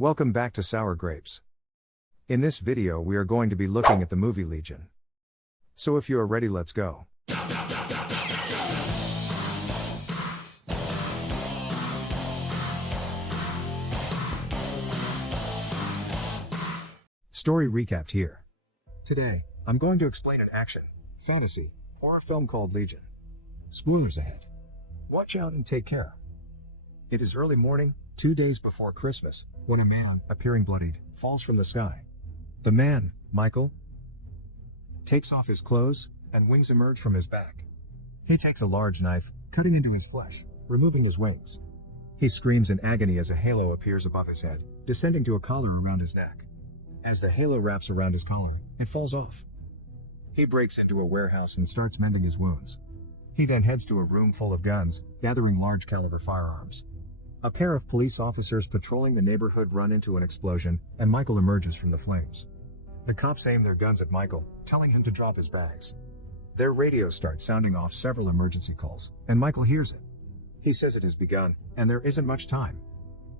Welcome back to Sour Grapes. In this video we are going to be looking at the movie Legion. So if you are ready, let's go. Story recapped here. Today, I'm going to explain an action, fantasy, horror film called Legion. Spoilers ahead. Watch out and take care. It is early morning, 2 days before Christmas, when a man, appearing bloodied, falls from the sky. The man, Michael, takes off his clothes, and wings emerge from his back. He takes a large knife, cutting into his flesh, removing his wings. He screams in agony as a halo appears above his head, descending to a collar around his neck. As the halo wraps around his collar, it falls off. He breaks into a warehouse and starts mending his wounds. He then heads to a room full of guns, gathering large caliber firearms. A pair of police officers patrolling the neighborhood run into an explosion, and Michael emerges from the flames. The cops aim their guns at Michael, telling him to drop his bags. Their radios start sounding off several emergency calls, and Michael hears it. He says it has begun, and there isn't much time.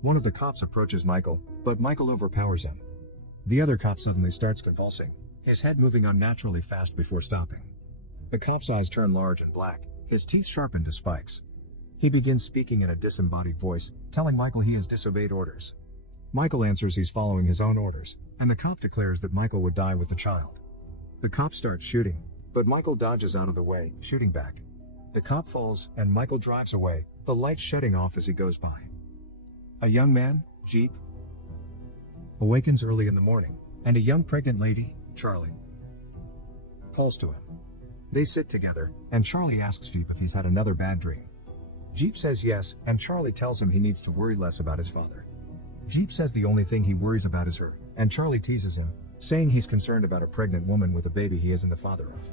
One of the cops approaches Michael, but Michael overpowers him. The other cop suddenly starts convulsing, his head moving unnaturally fast before stopping. The cop's eyes turn large and black, his teeth sharpened to spikes. He begins speaking in a disembodied voice, telling Michael he has disobeyed orders. Michael answers he's following his own orders, and the cop declares that Michael would die with the child. The cop starts shooting, but Michael dodges out of the way, shooting back. The cop falls, and Michael drives away, the lights shutting off as he goes by. A young man, Jeep, awakens early in the morning, and a young pregnant lady, Charlie, calls to him. They sit together, and Charlie asks Jeep if he's had another bad dream. Jeep says yes, and Charlie tells him he needs to worry less about his father. Jeep says the only thing he worries about is her, and Charlie teases him, saying he's concerned about a pregnant woman with a baby he isn't the father of.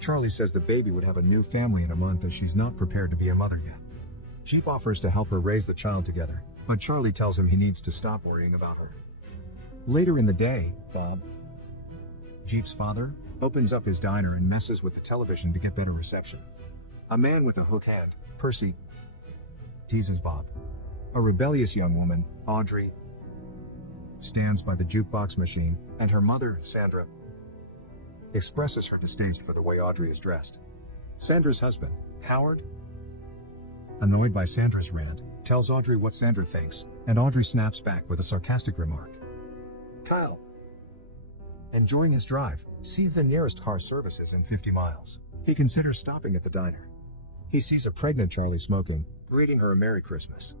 Charlie says the baby would have a new family in a month as she's not prepared to be a mother yet. Jeep offers to help her raise the child together, but Charlie tells him he needs to stop worrying about her. Later in the day, Bob, Jeep's father, opens up his diner and messes with the television to get better reception. A man with a hook hand, Percy, teases Bob. A rebellious young woman, Audrey, stands by the jukebox machine, and her mother, Sandra, expresses her distaste for the way Audrey is dressed. Sandra's husband, Howard, annoyed by Sandra's rant, tells Audrey what Sandra thinks, and Audrey snaps back with a sarcastic remark. Kyle, enjoying his drive, sees the nearest car service is in 50 miles. He considers stopping at the diner. He sees a pregnant Charlie smoking, greeting her a Merry Christmas.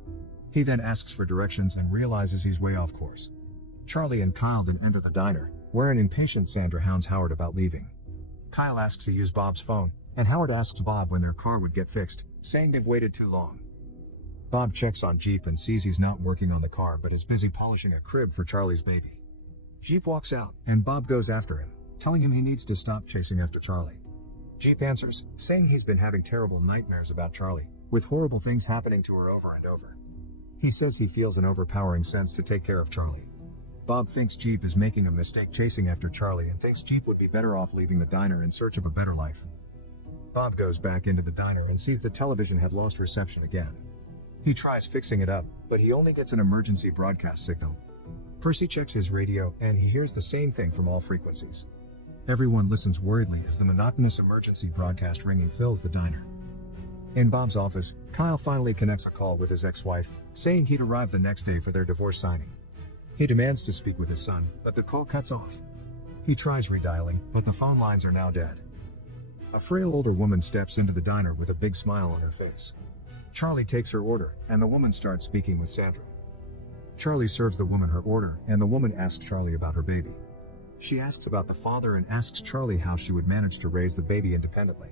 He then asks for directions and realizes he's way off course. Charlie and Kyle then enter the diner, where an impatient Sandra hounds Howard about leaving. Kyle asks to use Bob's phone, and Howard asks Bob when their car would get fixed, saying they've waited too long. Bob checks on Jeep and sees he's not working on the car but is busy polishing a crib for Charlie's baby. Jeep walks out, and Bob goes after him, telling him he needs to stop chasing after Charlie. Jeep answers, saying he's been having terrible nightmares about Charlie, with horrible things happening to her over and over. He says he feels an overpowering sense to take care of Charlie. Bob thinks Jeep is making a mistake chasing after Charlie and thinks Jeep would be better off leaving the diner in search of a better life. Bob goes back into the diner and sees the television had lost reception again. He tries fixing it up, but he only gets an emergency broadcast signal. Percy checks his radio, and he hears the same thing from all frequencies. Everyone listens worriedly as the monotonous emergency broadcast ringing fills the diner. In Bob's office, Kyle finally connects a call with his ex-wife, saying he'd arrive the next day for their divorce signing. He demands to speak with his son, but the call cuts off. He tries redialing, but the phone lines are now dead. A frail older woman steps into the diner with a big smile on her face. Charlie takes her order, and the woman starts speaking with Sandra. Charlie serves the woman her order, and the woman asks Charlie about her baby. She asks about the father and asks Charlie how she would manage to raise the baby independently.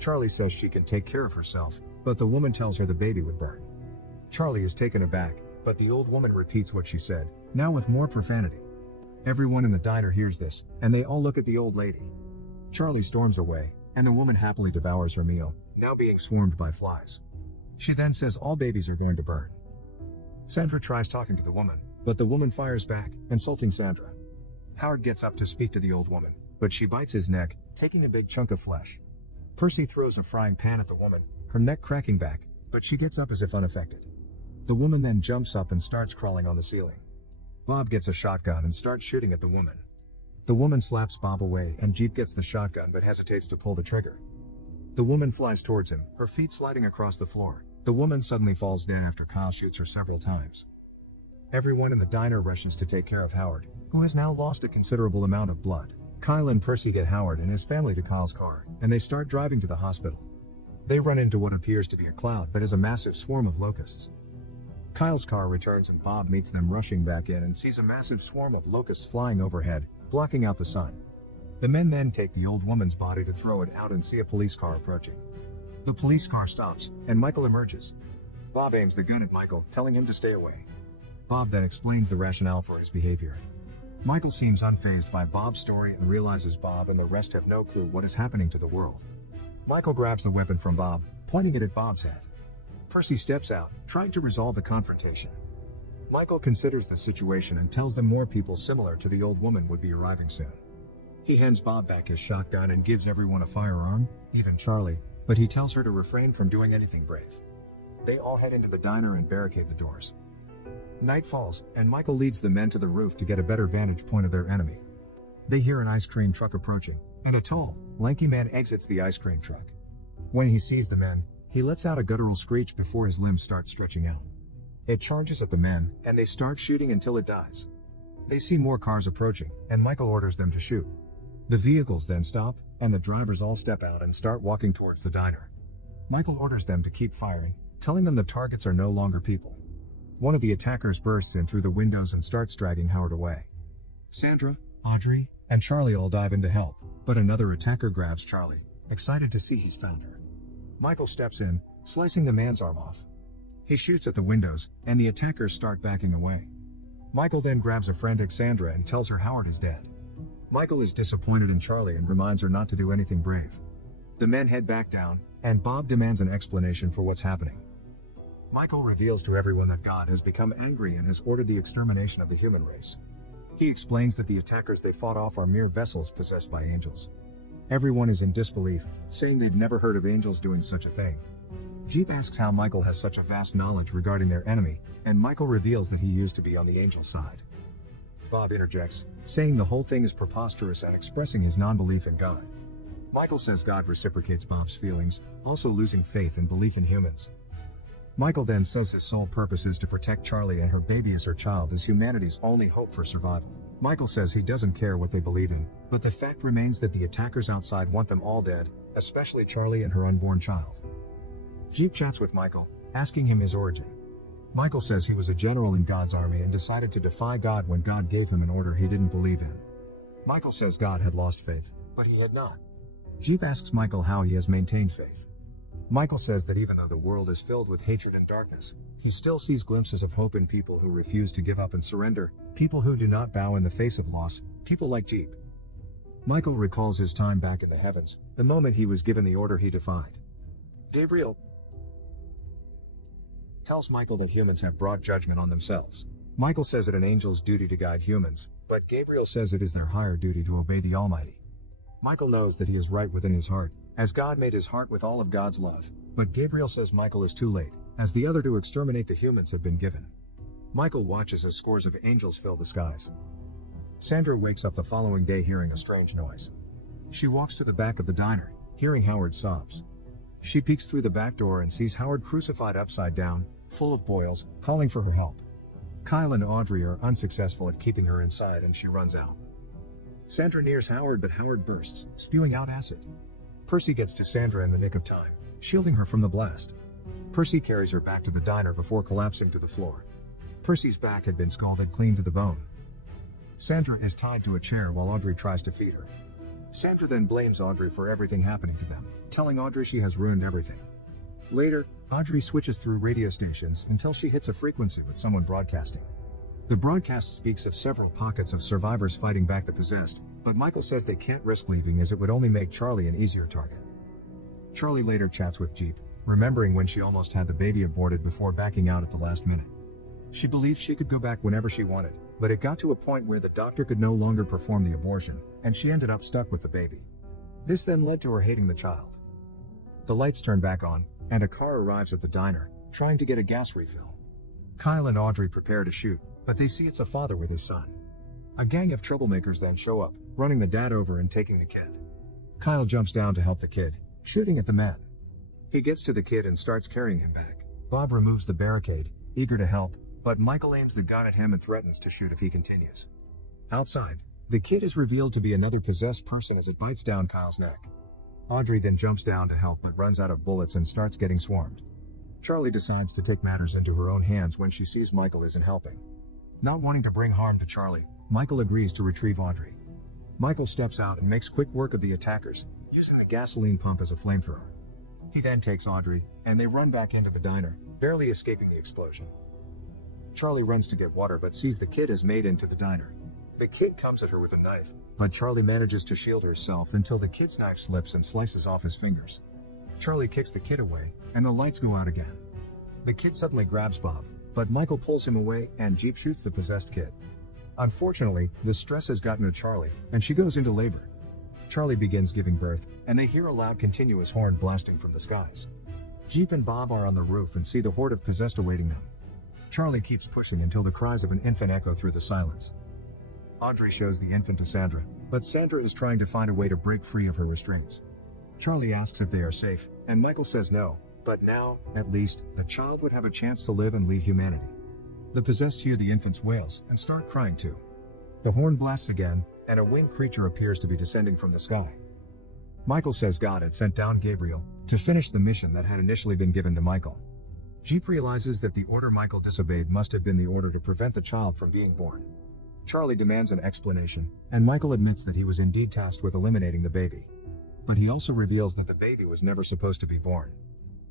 Charlie says she can take care of herself, but the woman tells her the baby would burn. Charlie is taken aback, but the old woman repeats what she said, now with more profanity. Everyone in the diner hears this, and they all look at the old lady. Charlie storms away, and the woman happily devours her meal, now being swarmed by flies. She then says all babies are going to burn. Sandra tries talking to the woman, but the woman fires back, insulting Sandra. Howard gets up to speak to the old woman, but she bites his neck, taking a big chunk of flesh. Percy throws a frying pan at the woman, her neck cracking back, but she gets up as if unaffected. The woman then jumps up and starts crawling on the ceiling. Bob gets a shotgun and starts shooting at the woman. The woman slaps Bob away and Jeep gets the shotgun but hesitates to pull the trigger. The woman flies towards him, her feet sliding across the floor. The woman suddenly falls dead after Kyle shoots her several times. Everyone in the diner rushes to take care of Howard, who has now lost a considerable amount of blood. Kyle and Percy get Howard and his family to Kyle's car, and they start driving to the hospital. They run into what appears to be a cloud but is a massive swarm of locusts. Kyle's car returns and Bob meets them rushing back in and sees a massive swarm of locusts flying overhead, blocking out the sun. The men then take the old woman's body to throw it out and see a police car approaching. The police car stops, and Michael emerges. Bob aims the gun at Michael, telling him to stay away. Bob then explains the rationale for his behavior. Michael seems unfazed by Bob's story and realizes Bob and the rest have no clue what is happening to the world. Michael grabs the weapon from Bob, pointing it at Bob's head. Percy steps out, trying to resolve the confrontation. Michael considers the situation and tells them more people similar to the old woman would be arriving soon. He hands Bob back his shotgun and gives everyone a firearm, even Charlie, but he tells her to refrain from doing anything brave. They all head into the diner and barricade the doors. Night falls, and Michael leads the men to the roof to get a better vantage point of their enemy. They hear an ice cream truck approaching, and a tall, lanky man exits the ice cream truck. When he sees the men, he lets out a guttural screech before his limbs start stretching out. It charges at the men, and they start shooting until it dies. They see more cars approaching, and Michael orders them to shoot. The vehicles then stop, and the drivers all step out and start walking towards the diner. Michael orders them to keep firing, telling them the targets are no longer people. One of the attackers bursts in through the windows and starts dragging Howard away. Sandra, Audrey, and Charlie all dive in to help, but another attacker grabs Charlie, excited to see he's found her. Michael steps in, slicing the man's arm off. He shoots at the windows, and the attackers start backing away. Michael then grabs a frantic Sandra and tells her Howard is dead. Michael is disappointed in Charlie and reminds her not to do anything brave. The men head back down, and Bob demands an explanation for what's happening. Michael reveals to everyone that God has become angry and has ordered the extermination of the human race. He explains that the attackers they fought off are mere vessels possessed by angels. Everyone is in disbelief, saying they've never heard of angels doing such a thing. Jeep asks how Michael has such a vast knowledge regarding their enemy, and Michael reveals that he used to be on the angel side. Bob interjects, saying the whole thing is preposterous and expressing his non-belief in God. Michael says God reciprocates Bob's feelings, also losing faith and belief in humans. Michael then says his sole purpose is to protect Charlie and her baby as her child is humanity's only hope for survival. Michael says he doesn't care what they believe in, but the fact remains that the attackers outside want them all dead, especially Charlie and her unborn child. Jeep chats with Michael, asking him his origin. Michael says he was a general in God's army and decided to defy God when God gave him an order he didn't believe in. Michael says God had lost faith, but he had not. Jeep asks Michael how he has maintained faith. Michael says that even though the world is filled with hatred and darkness, he still sees glimpses of hope in people who refuse to give up and surrender, people who do not bow in the face of loss, people like Jeep. Michael recalls his time back in the heavens, the moment he was given the order he defied. Gabriel tells Michael that humans have brought judgment on themselves. Michael says it an angel's duty to guide humans, but Gabriel says it is their higher duty to obey the Almighty. Michael knows that he is right within his heart, as God made his heart with all of God's love, but Gabriel says Michael is too late, as the other to exterminate the humans have been given. Michael watches as scores of angels fill the skies. Sandra wakes up the following day hearing a strange noise. She walks to the back of the diner, hearing Howard's sobs. She peeks through the back door and sees Howard crucified upside down, full of boils, calling for her help. Kyle and Audrey are unsuccessful at keeping her inside and she runs out. Sandra nears Howard but Howard bursts, spewing out acid. Percy gets to Sandra in the nick of time, shielding her from the blast. Percy carries her back to the diner before collapsing to the floor. Percy's back had been scalded clean to the bone. Sandra is tied to a chair while Audrey tries to feed her. Sandra then blames Audrey for everything happening to them, telling Audrey she has ruined everything. Later, Audrey switches through radio stations until she hits a frequency with someone broadcasting. The broadcast speaks of several pockets of survivors fighting back the possessed, but Michael says they can't risk leaving as it would only make Charlie an easier target. Charlie later chats with Jeep, remembering when she almost had the baby aborted before backing out at the last minute. She believed she could go back whenever she wanted, but it got to a point where the doctor could no longer perform the abortion, and she ended up stuck with the baby. This then led to her hating the child. The lights turn back on, and a car arrives at the diner, trying to get a gas refill. Kyle and Audrey prepare to shoot, but they see it's a father with his son. A gang of troublemakers then show up, running the dad over and taking the kid. Kyle jumps down to help the kid, shooting at the man. He gets to the kid and starts carrying him back. Bob removes the barricade, eager to help, but Michael aims the gun at him and threatens to shoot if he continues. Outside, the kid is revealed to be another possessed person as it bites down Kyle's neck. Audrey then jumps down to help but runs out of bullets and starts getting swarmed. Charlie decides to take matters into her own hands when she sees Michael isn't helping. Not wanting to bring harm to Charlie, Michael agrees to retrieve Audrey. Michael steps out and makes quick work of the attackers, using the gasoline pump as a flamethrower. He then takes Audrey, and they run back into the diner, barely escaping the explosion. Charlie runs to get water but sees the kid has made into the diner. The kid comes at her with a knife, but Charlie manages to shield herself until the kid's knife slips and slices off his fingers. Charlie kicks the kid away, and the lights go out again. The kid suddenly grabs Bob, but Michael pulls him away and Jeep shoots the possessed kid. Unfortunately, the stress has gotten to Charlie, and she goes into labor. Charlie begins giving birth, and they hear a loud continuous horn blasting from the skies. Jeep and Bob are on the roof and see the horde of possessed awaiting them. Charlie keeps pushing until the cries of an infant echo through the silence. Audrey shows the infant to Sandra, but Sandra is trying to find a way to break free of her restraints. Charlie asks if they are safe, and Michael says no, but now, at least, the child would have a chance to live and lead humanity. The possessed hear the infant's wails and start crying too. The horn blasts again, and a winged creature appears to be descending from the sky. Michael says God had sent down Gabriel to finish the mission that had initially been given to Michael. Jeep realizes that the order Michael disobeyed must have been the order to prevent the child from being born. Charlie demands an explanation, and Michael admits that he was indeed tasked with eliminating the baby. But he also reveals that the baby was never supposed to be born.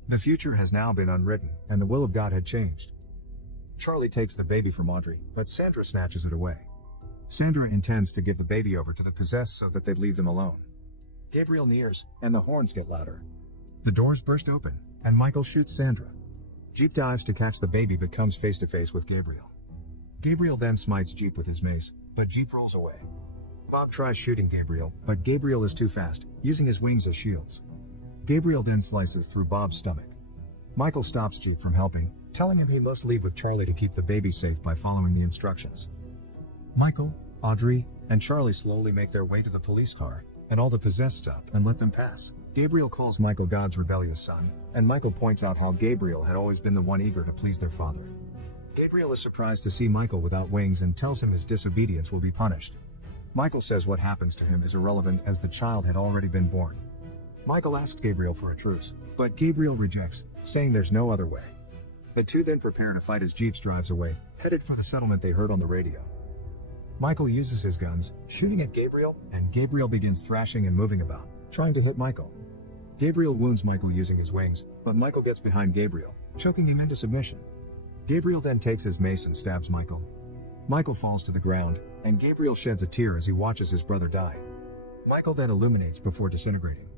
The future has now been unwritten, and the will of God had changed. Charlie takes the baby from Audrey, but Sandra snatches it away. Sandra intends to give the baby over to the possessed so that they'd leave them alone. Gabriel nears, and the horns get louder. The doors burst open, and Michael shoots Sandra. Jeep dives to catch the baby but comes face to face with Gabriel. Gabriel then smites Jeep with his mace, but Jeep rolls away. Bob tries shooting Gabriel, but Gabriel is too fast, using his wings as shields. Gabriel then slices through Bob's stomach. Michael stops Jeep from helping, telling him he must leave with Charlie to keep the baby safe by following the instructions. Michael, Audrey, and Charlie slowly make their way to the police car, and all the possessed stop and let them pass. Gabriel calls Michael God's rebellious son, and Michael points out how Gabriel had always been the one eager to please their father. Gabriel is surprised to see Michael without wings and tells him his disobedience will be punished. Michael says what happens to him is irrelevant as the child had already been born. Michael asks Gabriel for a truce, but Gabriel rejects, saying there's no other way. The two then prepare to fight as Jeep drives away, headed for the settlement they heard on the radio. Michael uses his guns, shooting at Gabriel, and Gabriel begins thrashing and moving about, trying to hit Michael. Gabriel wounds Michael using his wings, but Michael gets behind Gabriel, choking him into submission. Gabriel then takes his mace and stabs Michael. Michael falls to the ground, and Gabriel sheds a tear as he watches his brother die. Michael then illuminates before disintegrating.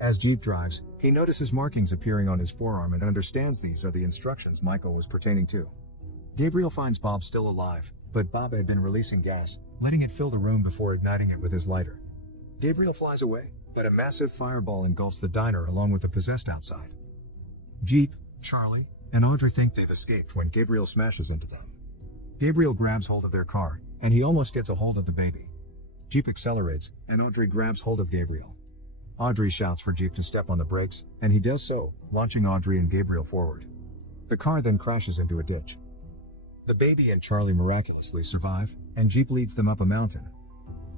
As Jeep drives, he notices markings appearing on his forearm and understands these are the instructions Michael was pertaining to. Gabriel finds Bob still alive, but Bob had been releasing gas, letting it fill the room before igniting it with his lighter. Gabriel flies away, but a massive fireball engulfs the diner along with the possessed outside. Jeep, Charlie, and Audrey think they've escaped when Gabriel smashes into them. Gabriel grabs hold of their car, and he almost gets a hold of the baby. Jeep accelerates, and Audrey grabs hold of Gabriel. Audrey shouts for Jeep to step on the brakes, and he does so, launching Audrey and Gabriel forward. The car then crashes into a ditch. The baby and Charlie miraculously survive, and Jeep leads them up a mountain.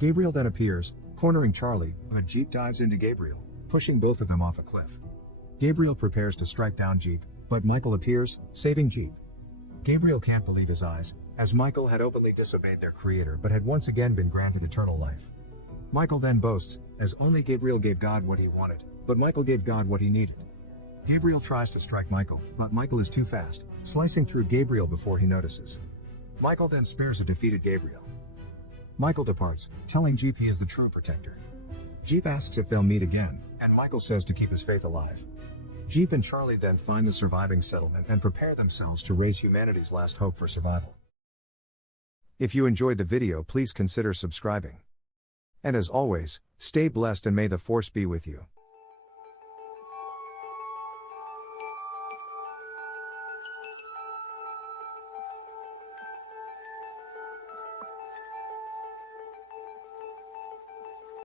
Gabriel then appears, cornering Charlie, but Jeep dives into Gabriel, pushing both of them off a cliff. Gabriel prepares to strike down Jeep, but Michael appears, saving Jeep. Gabriel can't believe his eyes, as Michael had openly disobeyed their creator but had once again been granted eternal life. Michael then boasts, as only Gabriel gave God what he wanted, but Michael gave God what he needed. Gabriel tries to strike Michael, but Michael is too fast, slicing through Gabriel before he notices. Michael then spares a defeated Gabriel. Michael departs, telling Jeep he is the true protector. Jeep asks if they'll meet again, and Michael says to keep his faith alive. Jeep and Charlie then find the surviving settlement and prepare themselves to raise humanity's last hope for survival. If you enjoyed the video, please consider subscribing. And as always, stay blessed and may the Force be with you.